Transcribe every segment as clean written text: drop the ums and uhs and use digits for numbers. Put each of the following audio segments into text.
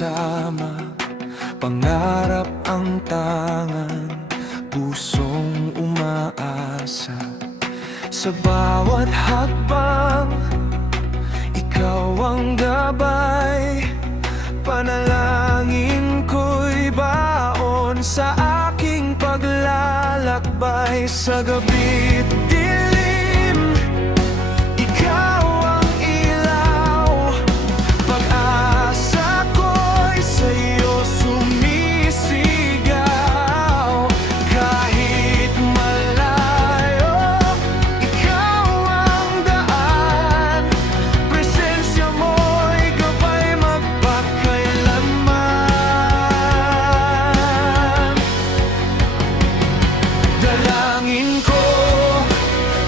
kasama, pangarap ang tangan, pusong umaasa. Sa bawat hakbang, ikaw ang gabay, panalangin ko'y baon sa aking paglalakbay. Sa gabi't dilim, ikaw ang ilaw, pag-asa ko'y sa'yo sumisigaw. Kahit malayo, ikaw ang daan, presensya mo'y gabay magpakailanman. Dalangin ko,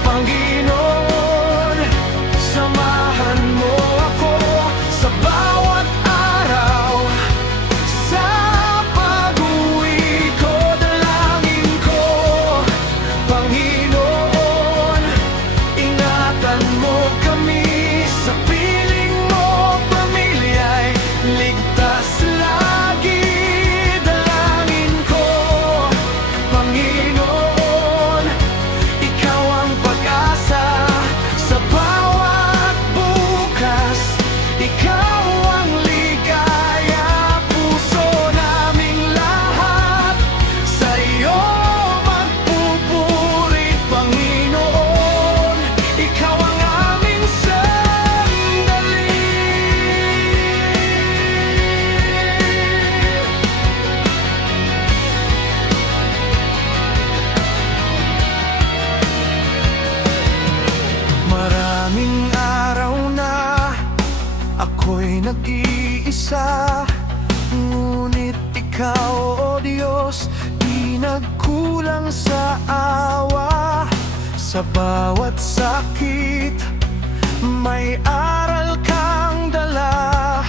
Panginoon, samahan mo ako sa bawat araw. Sa pag-uwi ko, dalangin ko, Panginoon, ingatan mo kami. Sa piling mo, pamilya'y ligtas lagi. Dalangin ko, Panginoon, ikaw ang pag-asa sa bawat bukas. Ikaw ang ligaya, puso naming lahat sa iyo magpupuri. Panginoon, ikaw ang aming sandali. Maraming araw na ako'y nag-iisa, ngunit ikaw, O Diyos, di nagkulang sa awa. Sa bawat sakit, may aral kang dala.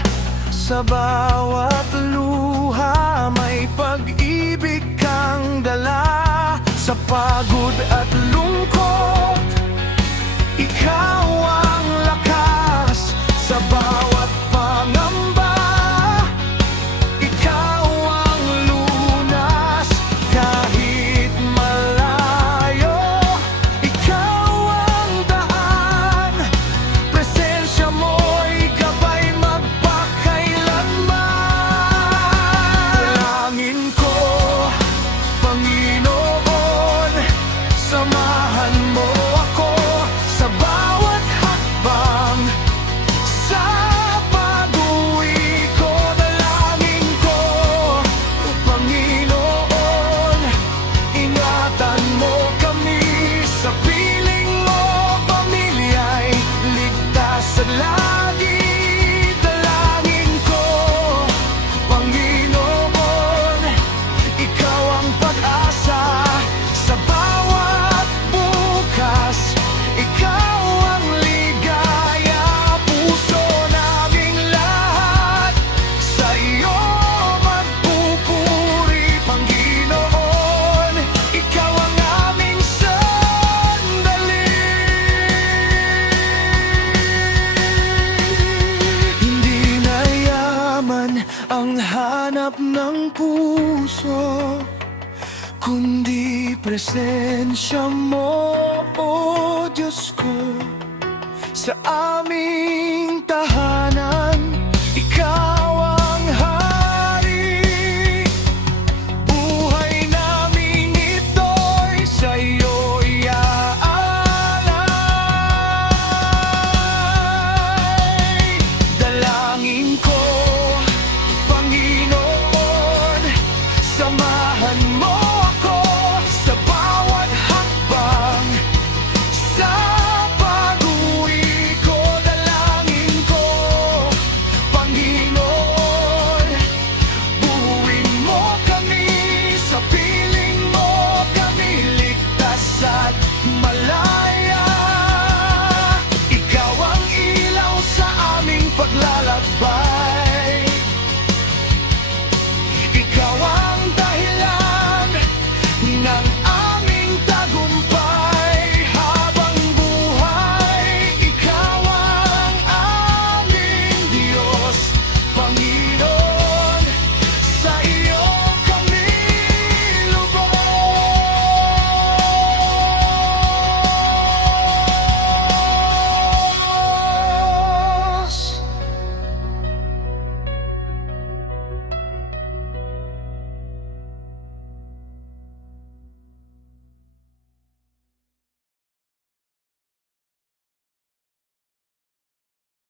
Sa bawat luha, may pag-ibig kang dala. Sa pagod at lungkot, ikaw ang lakas. Sa bawat pangamba, ikaw ang lunas. Kahit malayo, ikaw ang daan, presensya mo'y gabay magpakailanman. Dalangin ko, Panginoon, samahan mo ako sa bawat hakbang. Sa pag-uwi ko, dalangin ko, Panginoon, ingatan mo kami. Sa piling mo, pamilya'y ligtas lagi. Dalangin ko, Panginoon, ikaw ang pag-asa sa bawat bukas. Ikaw ang ligaya, puso naming lahat sa iyo magpupuri. Panginoon, ikaw ang aming sandali. Hindi na yaman ang hanap ng puso, kundi presensya mo, O Diyos ko, sa aming